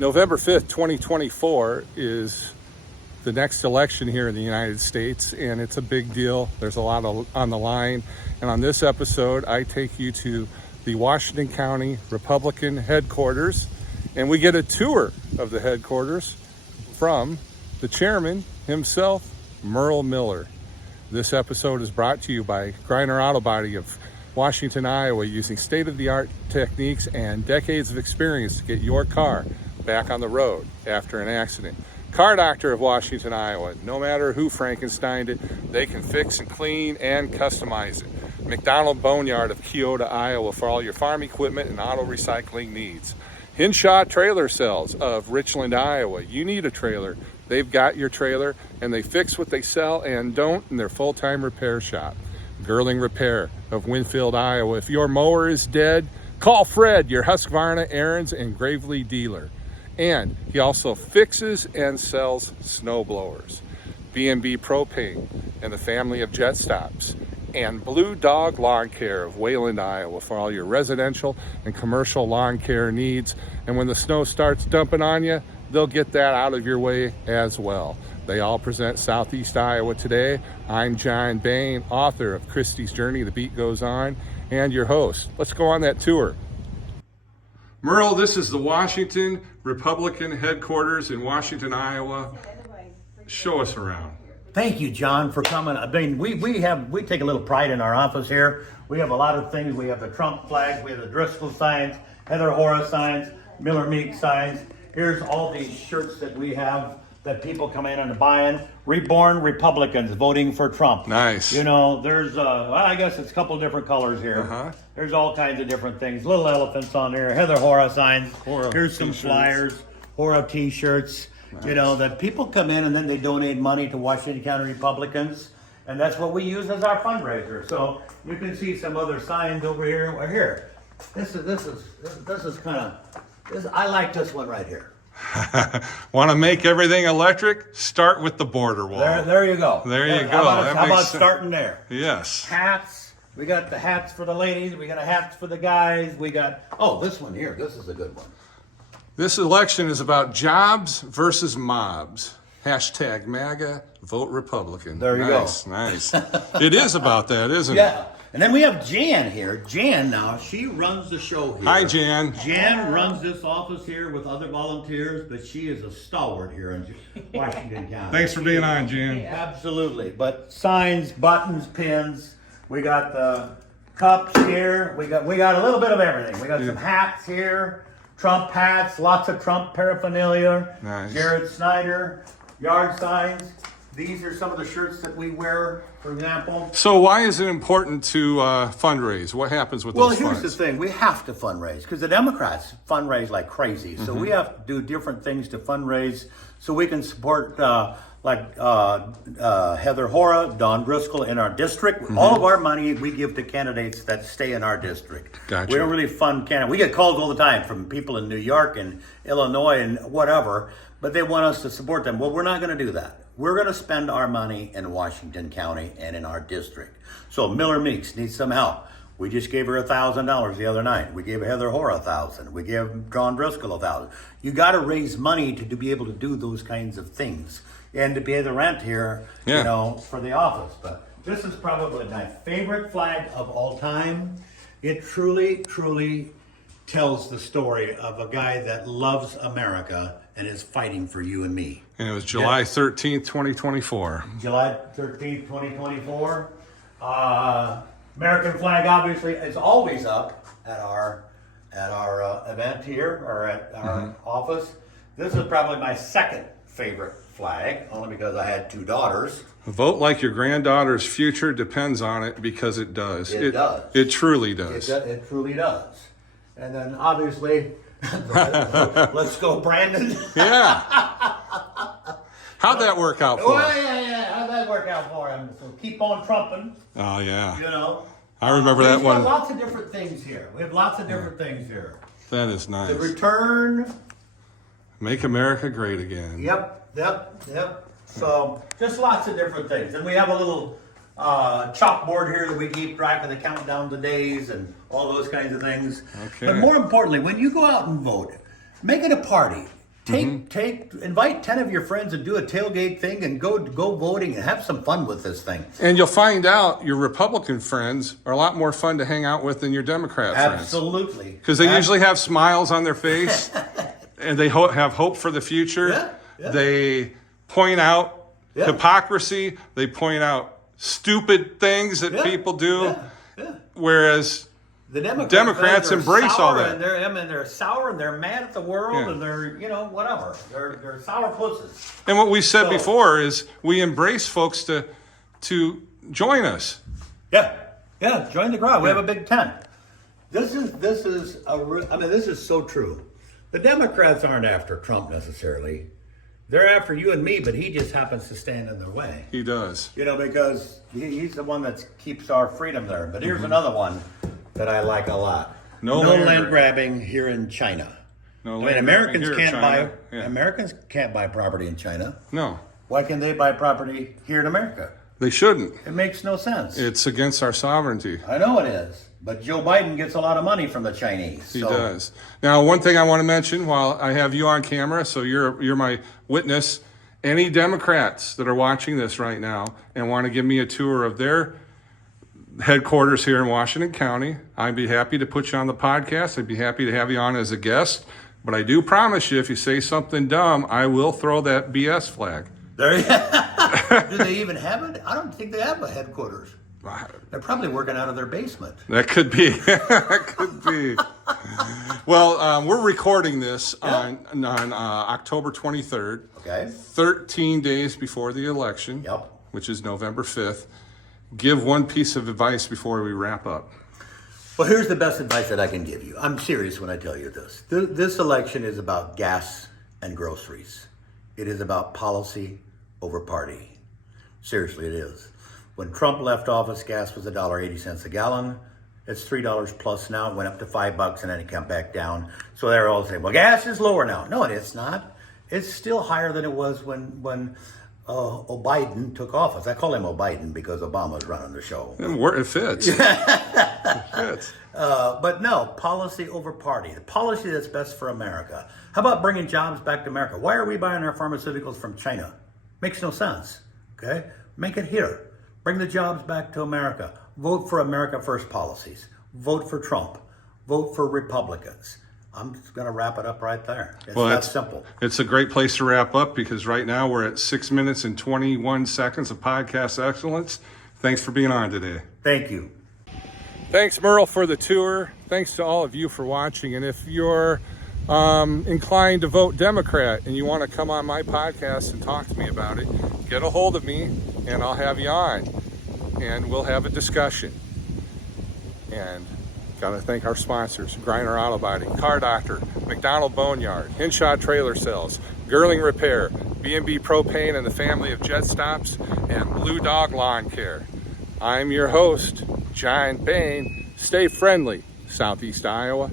November 5th, 2024 is the next election here in the United States, and it's a big deal. There's a lot on the line. And on this episode, I take you to the Washington County Republican headquarters, and we get a tour of the headquarters from the chairman himself, Merle Miller. This episode is brought to you by Griner Auto Body of Washington, Iowa, using state-of-the-art techniques and decades of experience to get your car back on the road after an accident. Car Doctor of Washington, Iowa. No matter who Frankensteined it, they can fix and clean and customize it. McDonald Boneyard of Keota, Iowa, for all your farm equipment and auto recycling needs. Hinshaw Trailer Sales of Richland, Iowa. You need a trailer. They've got your trailer, and they fix what they sell and don't in their full-time repair shop. Girling Repair of Winfield, Iowa. If your mower is dead, call Fred, your Husqvarna, Aaron's, and Gravely dealer. And he also fixes and sells snow blowers. B&B Propane and the family of Jet Stops. And Blue Dog Lawn Care of Wayland, Iowa, for all your residential and commercial lawn care needs. And when the snow starts dumping on you, they'll get that out of your way as well. They all present Southeast Iowa today. I'm John Bain, author of Christie's Journey, The Beat Goes On, and your host. Let's go on that tour. Merle, this is the Washington Republican headquarters in Washington, Iowa. Show us around. Thank you, John, for coming. I mean, we take a little pride in our office here. We have a lot of things. We have the Trump flags, we have the Driscoll signs, Heather Hora signs, Miller Meek signs. Here's all these shirts that we have that people come in and buy in. Reborn Republicans voting for Trump. Nice. You know, there's, well, I guess it's a couple different colors here. There's all kinds of different things. Little elephants on here. Heather Hora signs. Here's some flyers. Hora t-shirts. Nice. You know, that people come in and then they donate money to Washington County Republicans. And that's what we use as our fundraiser. So you can see some other signs over here. Right here. This is kind of, I like this one right here. Want to make everything electric? Start with the border wall. There you go. There you go. How about starting there? Yes. Hats. We got the hats for the ladies. We got hats for the guys. We got, oh, this one here. This is a good one. This election is about jobs versus mobs. Hashtag MAGA, vote Republican. There you go. Nice. It is about that, isn't it? Yeah. And then we have Jan here. Jan now, she runs the show here. Hi, Jan. Jan runs this office here with other volunteers, but she is a stalwart here in Washington County. Thanks for being on, Jan. Absolutely. But signs, buttons, pins. We got the cups here. We got a little bit of everything. We got some hats here. Trump hats, lots of Trump paraphernalia. Nice. Jared Snyder, yard signs. These are some of the shirts that we wear, for example. So why is it important to fundraise? What happens with those funds? Well, here's the thing. We have to fundraise because the Democrats fundraise like crazy. So we have to do different things to fundraise so we can support Heather Hora, Don Driscoll in our district. All of our money we give to candidates that stay in our district. Gotcha. We don't really fund candidates. We get calls all the time from people in New York and Illinois and whatever, but they want us to support them. Well, we're not going to do that. We're going to spend our money in Washington County and in our district. So Miller Meeks needs some help. We just gave her $1,000 the other night. We gave Heather Hora $1,000. We gave Don Driscoll $1,000. You got to raise money to be able to do those kinds of things and to pay the rent here, you know, for the office. But this is probably my favorite flag of all time. It truly, truly tells the story of a guy that loves America and is fighting for you and me. And it was July 13th, 2024. July 13th, 2024. American flag obviously is always up at our event here or at our office. This is probably my second favorite flag, only because I had two daughters. Vote like your granddaughter's future depends on it, because it does. It does. It truly does. It truly does. And then obviously, let's go, Brandon. Yeah. How'd that work out for him? Oh, yeah. How'd that work out for him? So keep on trumping. Oh, yeah. You know. I remember that one. We have lots of different things here. That is nice. The return. Make America great again. Yep. So just lots of different things. And we have a little chalkboard here that we keep track of the countdown to days and all those kinds of things. Okay. But more importantly, when you go out and vote, make it a party. Invite 10 of your friends and do a tailgate thing and go voting and have some fun with this thing. And you'll find out your Republican friends are a lot more fun to hang out with than your Democrat friends. Absolutely. Because they usually have smiles on their face and they have hope for the future. Yeah. They point out hypocrisy. They point out stupid things that people do. Whereas the Democrats embrace all that. And they're sour and they're mad at the world and they're, whatever. They're sour pusses. And what we said before is we embrace folks to join us. Yeah, join the crowd. We have a big tent. This is so true. The Democrats aren't after Trump necessarily. They're after you and me, but he just happens to stand in their way. He does. Because he's the one that keeps our freedom there. But here's another one that I like a lot. No land grabbing here in China. Americans can't buy property in China. No. Why can they buy property here in America? They shouldn't. It makes no sense. It's against our sovereignty. I know it is. But Joe Biden gets a lot of money from the Chinese. He does. Now, one thing I want to mention while I have you on camera, so you're my witness, any Democrats that are watching this right now and want to give me a tour of their headquarters here in Washington County, I'd be happy to put you on the podcast. I'd be happy to have you on as a guest. But I do promise you, if you say something dumb, I will throw that BS flag. Do they even have it? I don't think they have a headquarters. They're probably working out of their basement. That could be. That could be. Well, we're recording this on October 23rd. Okay. 13 days before the election. Yep. Which is November 5th. Give one piece of advice before we wrap up. Well, here's the best advice that I can give you. I'm serious when I tell you this. This election is about gas and groceries. It is about policy over party. Seriously, it is. When Trump left office, gas was $1.80 a gallon. It's $3 plus now. It went up to $5 and then it came back down. So they're all saying, well, gas is lower now. No, it's not. It's still higher than it was when Biden took office. I call him Biden because Obama's running the show. It fits. It fits. But no, policy over party. The policy that's best for America. How about bringing jobs back to America? Why are we buying our pharmaceuticals from China? Makes no sense. Okay? Make it here. Bring the jobs back to America. Vote for America First policies. Vote for Trump. Vote for Republicans. I'm just going to wrap it up right there. It's that simple. It's a great place to wrap up because right now we're at 6 minutes and 21 seconds of podcast excellence. Thanks for being on today. Thank you. Thanks, Merle, for the tour. Thanks to all of you for watching. And if you're inclined to vote Democrat and you want to come on my podcast and talk to me about it, get a hold of me and I'll have you on and we'll have a discussion. And got to thank our sponsors, Griner Auto Body, Car Doctor, McDonald Boneyard, Hinshaw Trailer Sales, Girling Repair, B&B Propane and the family of Jet Stops, and Blue Dog Lawn Care. I'm your host, John Bain. Stay friendly, Southeast Iowa.